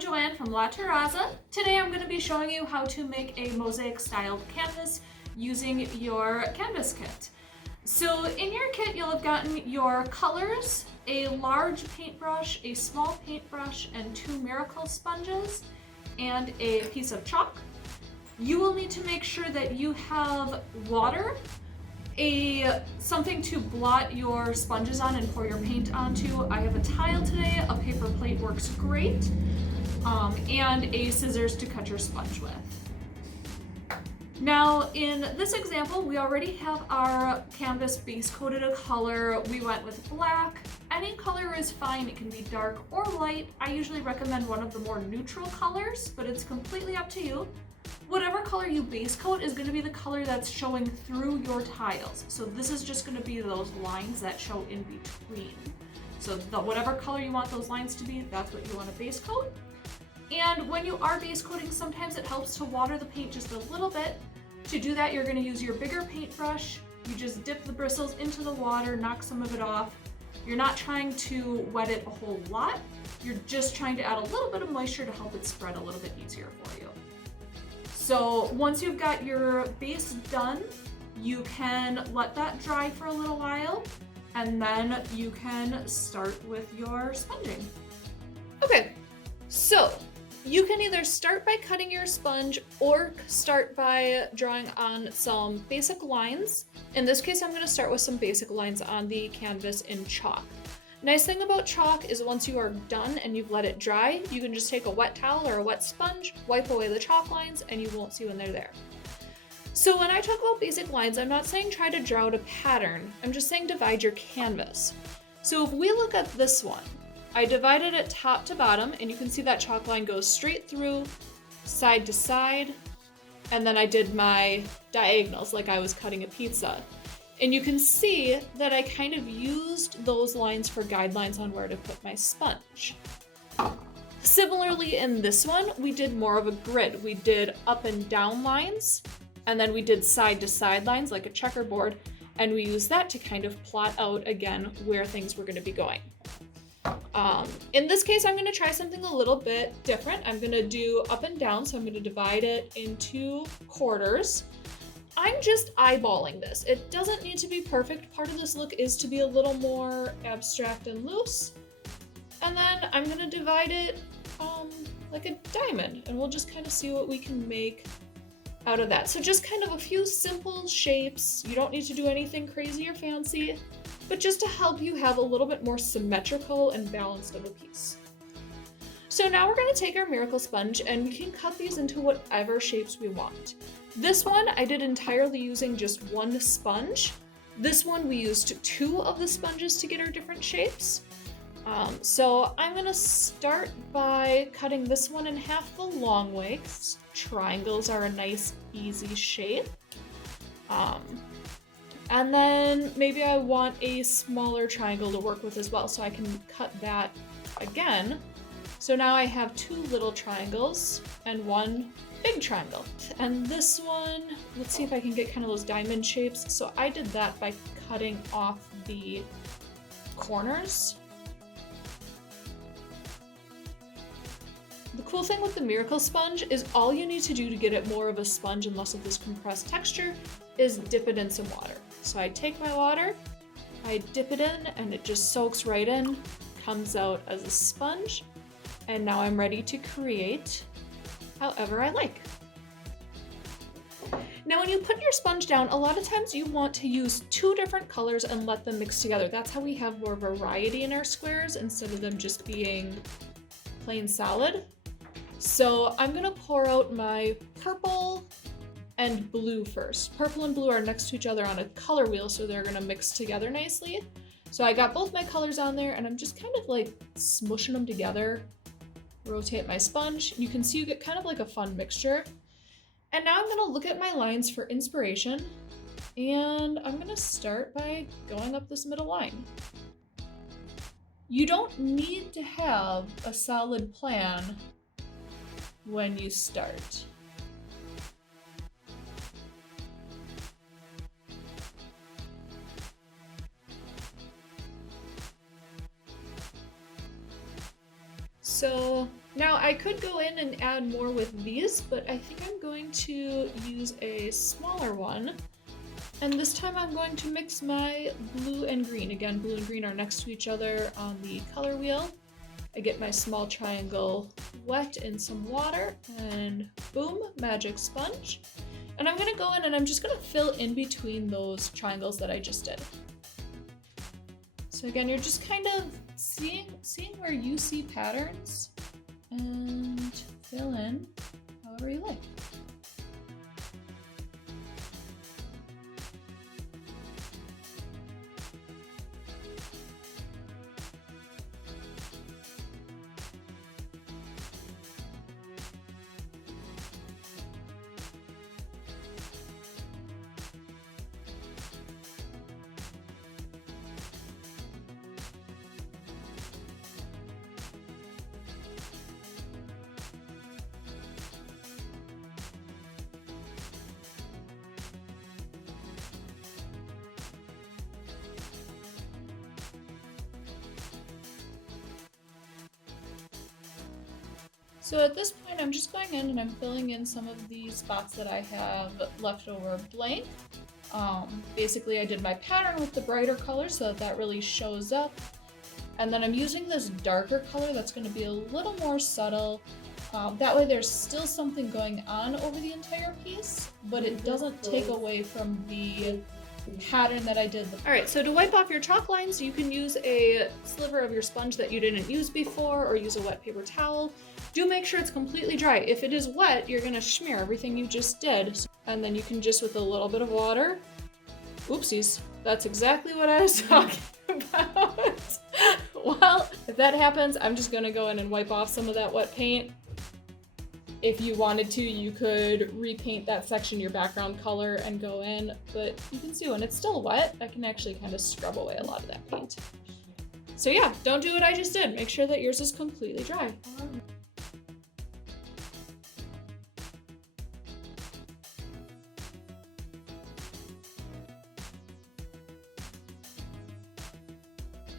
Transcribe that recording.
I'm Joanne from La Terraza. Today I'm going to be showing you how to make a mosaic styled canvas using your canvas kit. So in your kit you'll have gotten your colors, a large paintbrush, a small paintbrush, and 2 miracle sponges, and a piece of chalk. You will need to make sure that you have water, something to blot your sponges on and pour your paint onto. I have a tile today, a paper plate works great, and a scissors to cut your sponge with. Now in this example, we already have our canvas base coated a color. We went with black. Any color is fine, it can be dark or light. I usually recommend one of the more neutral colors, but it's completely up to you. Whatever color you base coat is going to be the color that's showing through your tiles. So this is just going to be those lines that show in between. So whatever color you want those lines to be, that's what you want to base coat. And when you are base coating, sometimes it helps to water the paint just a little bit. To do that, you're going to use your bigger paintbrush. You just dip the bristles into the water, knock some of it off. You're not trying to wet it a whole lot. You're just trying to add a little bit of moisture to help it spread a little bit easier for you. So once you've got your base done, you can let that dry for a little while, and then you can start with your sponging. Okay, so you can either start by cutting your sponge or start by drawing on some basic lines. In this case, I'm going to start with some basic lines on the canvas in chalk. Nice thing about chalk is once you are done and you've let it dry, you can just take a wet towel or a wet sponge, wipe away the chalk lines, and you won't see when they're there. So when I talk about basic lines, I'm not saying try to draw out a pattern, I'm just saying divide your canvas. So if we look at this one, I divided it top to bottom, and you can see that chalk line goes straight through, side to side, and then I did my diagonals like I was cutting a pizza. And you can see that I kind of used those lines for guidelines on where to put my sponge. Similarly in this one, we did more of a grid. We did up and down lines, and then we did side to side lines like a checkerboard, and we used that to kind of plot out again where things were gonna be going. In this case, I'm gonna try something a little bit different. I'm gonna do up and down, so I'm gonna divide it into quarters. I'm just eyeballing this. It doesn't need to be perfect. Part of this look is to be a little more abstract and loose. And then I'm gonna divide it like a diamond, and we'll just kind of see what we can make out of that. So just kind of a few simple shapes. You don't need to do anything crazy or fancy, but just to help you have a little bit more symmetrical and balanced of a piece. So now we're gonna take our miracle sponge and we can cut these into whatever shapes we want. This one I did entirely using just one sponge. This one we used 2 of the sponges to get our different shapes. So I'm gonna start by cutting this one in half the long way, 'cause triangles are a nice easy shape. And then maybe I want a smaller triangle to work with as well, so I can cut that again. So now I have 2 little triangles and 1 big triangle. And this one, let's see if I can get kind of those diamond shapes. So I did that by cutting off the corners. The cool thing with the miracle sponge is all you need to do to get it more of a sponge and less of this compressed texture is dip it in some water. So I take my water, I dip it in, and it just soaks right in, comes out as a sponge, and now I'm ready to create however I like. Now when you put your sponge down, a lot of times you want to use 2 different colors and let them mix together. That's how we have more variety in our squares instead of them just being plain solid. So I'm gonna pour out my purple and blue first. Purple and blue are next to each other on a color wheel, so they're gonna mix together nicely. So I got both my colors on there, and I'm just kind of like smushing them together. Rotate my sponge. You can see you get kind of like a fun mixture. And now I'm gonna look at my lines for inspiration, and I'm gonna start by going up this middle line. You don't need to have a solid plan when you start. So now I could go in and add more with these, but I think I'm going to use a smaller one. And this time I'm going to mix my blue and green. Again, blue and green are next to each other on the color wheel. I get my small triangle wet in some water and boom, magic sponge. And I'm gonna go in and I'm just gonna fill in between those triangles that I just did. So again, you're just kind of seeing where you see patterns and fill in however you like. So at this point, I'm just going in and I'm filling in some of these spots that I have left over blank. Basically, I did my pattern with the brighter color so that really shows up. And then I'm using this darker color that's going to be a little more subtle. That way there's still something going on over the entire piece, but it doesn't take away from the pattern that I did. Alright, so to wipe off your chalk lines, you can use a sliver of your sponge that you didn't use before or use a wet paper towel. Do make sure it's completely dry. If it is wet, you're going to smear everything you just did. And then you can just, with a little bit of water, oopsies, that's exactly what I was talking about. Well, if that happens, I'm just going to go in and wipe off some of that wet paint. If you wanted to, you could repaint that section your background color and go in, but you can see when it's still wet, I can actually kind of scrub away a lot of that paint. So yeah, don't do what I just did. Make sure that yours is completely dry.